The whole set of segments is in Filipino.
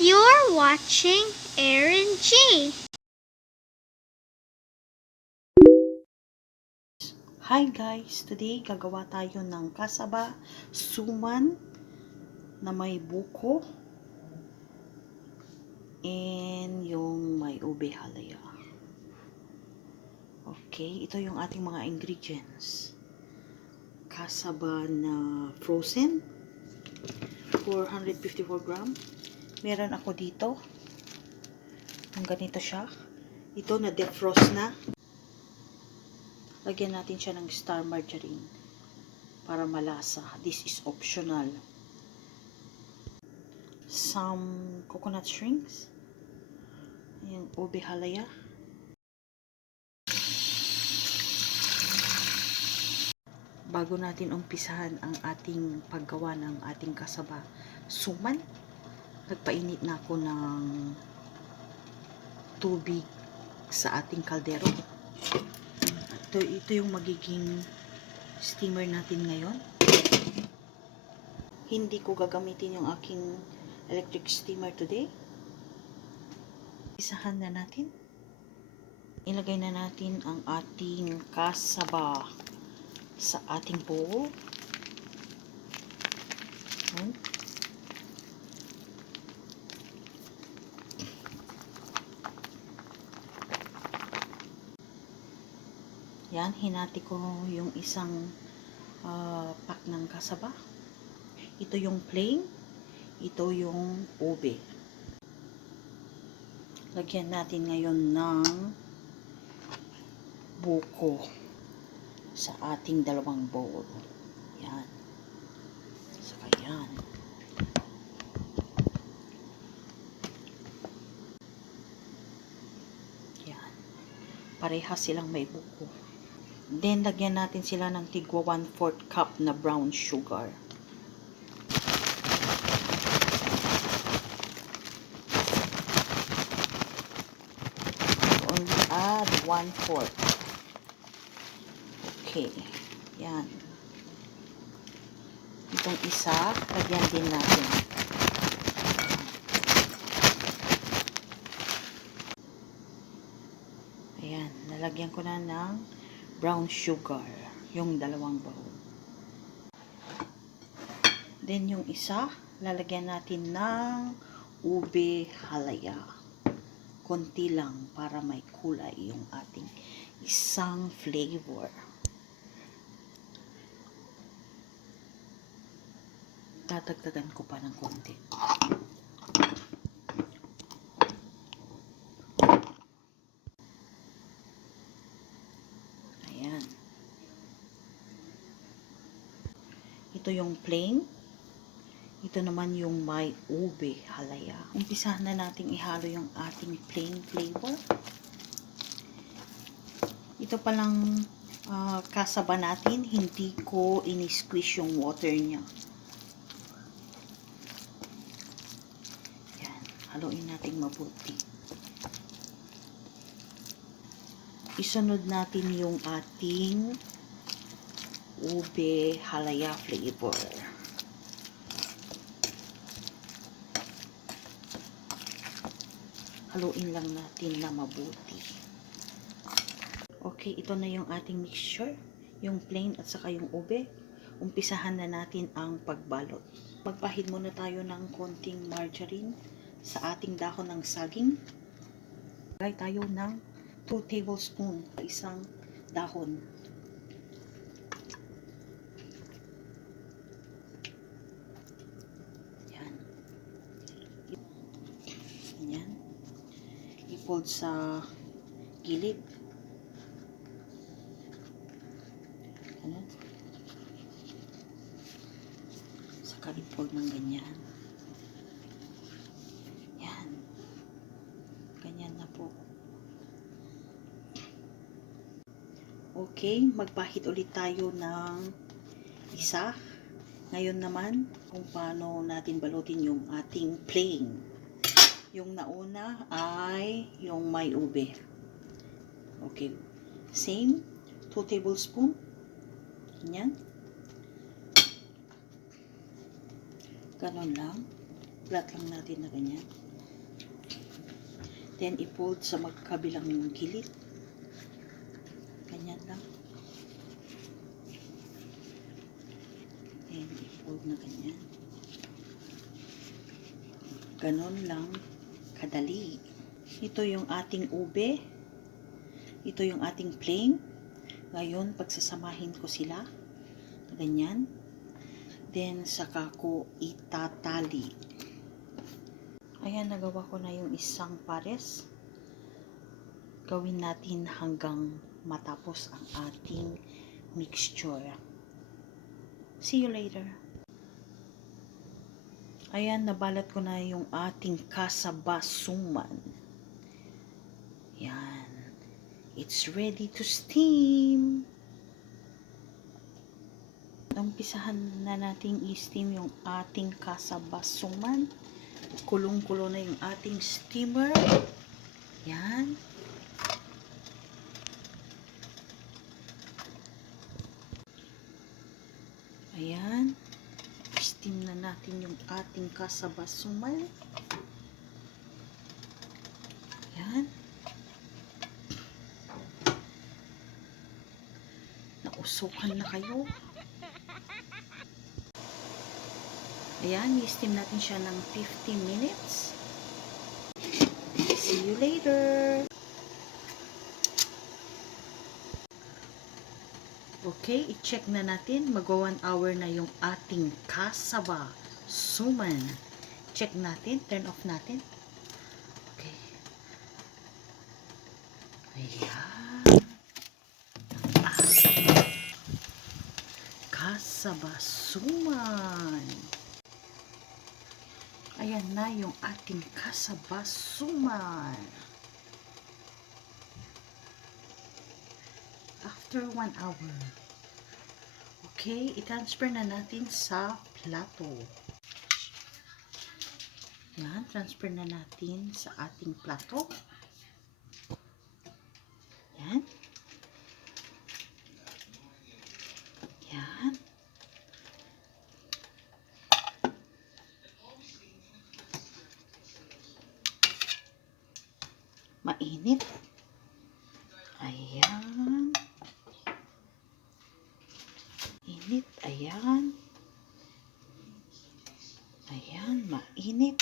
You're watching Aaron G. Hi guys! Today gagawa tayo ng kasaba, suman na may buko and yung may ube halaya. Okay, ito yung ating mga ingredients. Kasaba na frozen, 454 gram. Meron ako dito. Ang ganito siya. Ito na defrost na. Lagyan natin siya ng star margarine para malasa. This is optional. Some coconut strings. Yung ube halaya. Bago natin umpisahan ang ating paggawa ng ating kasaba suman, nagpainit na ako ng tubig sa ating kaldero. Ito yung magiging steamer natin ngayon. Hindi ko gagamitin yung aking electric steamer today. Isahan na natin. Ilagay na natin ang ating kasaba sa ating bowl. Yan, hinati ko yung isang pack ng kasaba. Ito yung plain, ito yung ube. Lagyan natin ngayon ng buko sa ating dalawang bowl. Yan. Saka yan. Yan. Parehas silang may buko. Then, lagyan natin sila ng tigwa 1/4 cup na brown sugar. Only add 1/4. Okay. Yan. Itong isa, lagyan din natin. Ayan. Nalagyan ko na ng brown sugar. Yung dalawang bowl. Then, yung isa, lalagyan natin ng ube halaya. Konti lang para may kulay yung ating isang flavor. Dadagdagan ko pa ng konti. Ayan. Ito yung plain. Ito naman yung may ube halaya. Umpisahan na natin ihalo yung ating plain flavor. Ito palang kasaba natin, hindi ko ini-squeeze yung water niya. Yan, haluin natin mabuti. Isunod natin yung ating ube halaya flavor. Haluin lang natin na mabuti. Okay, ito na yung ating mixture. Yung plain at saka yung ube. Umpisahan na natin ang pagbalot. Magpahid muna tayo ng konting margarine sa ating dahon ng saging. Lagay tayo ng 2 tablespoon sa isang dahon. Yan. Yan. I-fold sa gilid. Ganun. Saka i-fold ng ganyan. Yan. Ganyan na po. Okay, magpahid ulit tayo ng isa. Ngayon naman, kung paano natin balutin yung ating plain. Yung nauna ay yung may ube. Okay. Same. 2 tablespoon. Ganyan. Ganon lang. Flat lang natin na ganyan. Then, i-fold sa magkabilang gilid. Ganyan lang. And i-fold na ganyan. Ganon lang kadali. Ito yung ating ube. Ito yung ating plain. Ngayon, pagsasamahin ko sila. Ganyan. Then, saka ko itatali. Ayan, nagawa ko na yung isang pares. Gawin natin hanggang matapos ang ating mixture. See you later. Ayan, nabalat ko na yung ating kasaba suman. Yan. It's ready to steam. Umpisahan na nating i-steam yung ating kasaba suman. Kulong-kulo na yung ating steamer. Yan. Ayan. Steam na natin yung ating kasaba suman. Yan. Nausukan na kayo. Ayan, i-steam natin siya ng 50 minutes. See you later. Okay, i-check na natin. Mag-1 hour na yung ating kasaba suman. Check natin. Turn off natin. Okay. Ayan. Ating kasaba suman. Ayan na yung ating kasaba suman. After 1 hour. Okay, i-transfer na natin sa plato. Yan, transfer na natin sa ating plato. Yan. Yan. Mainit. Ayan. Init. Ayan. Ayan. Mainit.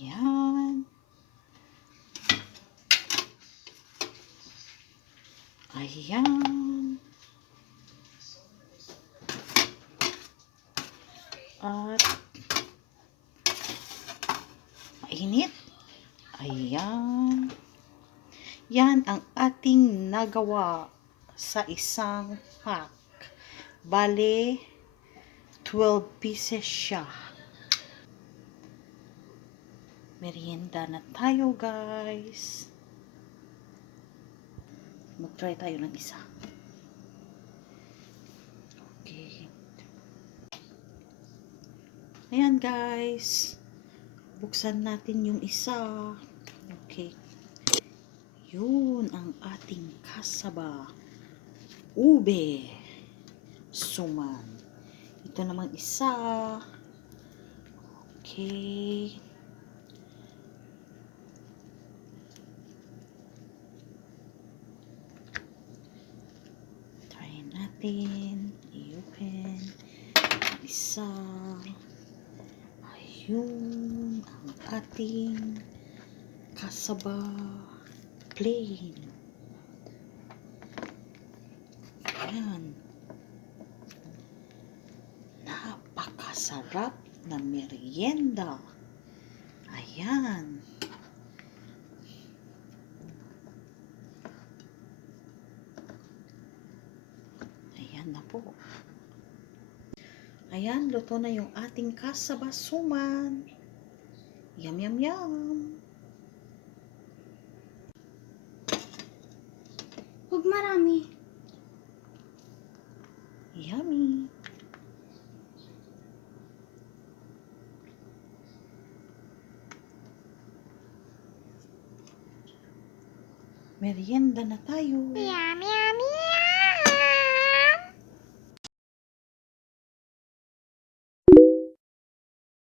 Ayan. Ayan. At mainit. Ayan. Yan ang ating nagawa sa isang pack. Bale, 12 pieces siya. Merienda na tayo, guys. Mag-try tayo ng isa. Okay. Ayan, guys. Buksan natin yung isa. Okay. Yun ang ating kasaba. Ube. Suman. Ito namang isa. Okay. Try natin. I-open. Isa. Ayun ang ating kasaba plain. Ayan. Napakasarap na merienda. Ayan. Ayan na po. Ayan, luto na yung ating kasaba suman. Yum, yum, yum. Huwag marami. Yummy. Merienda na tayo. Yum, yum.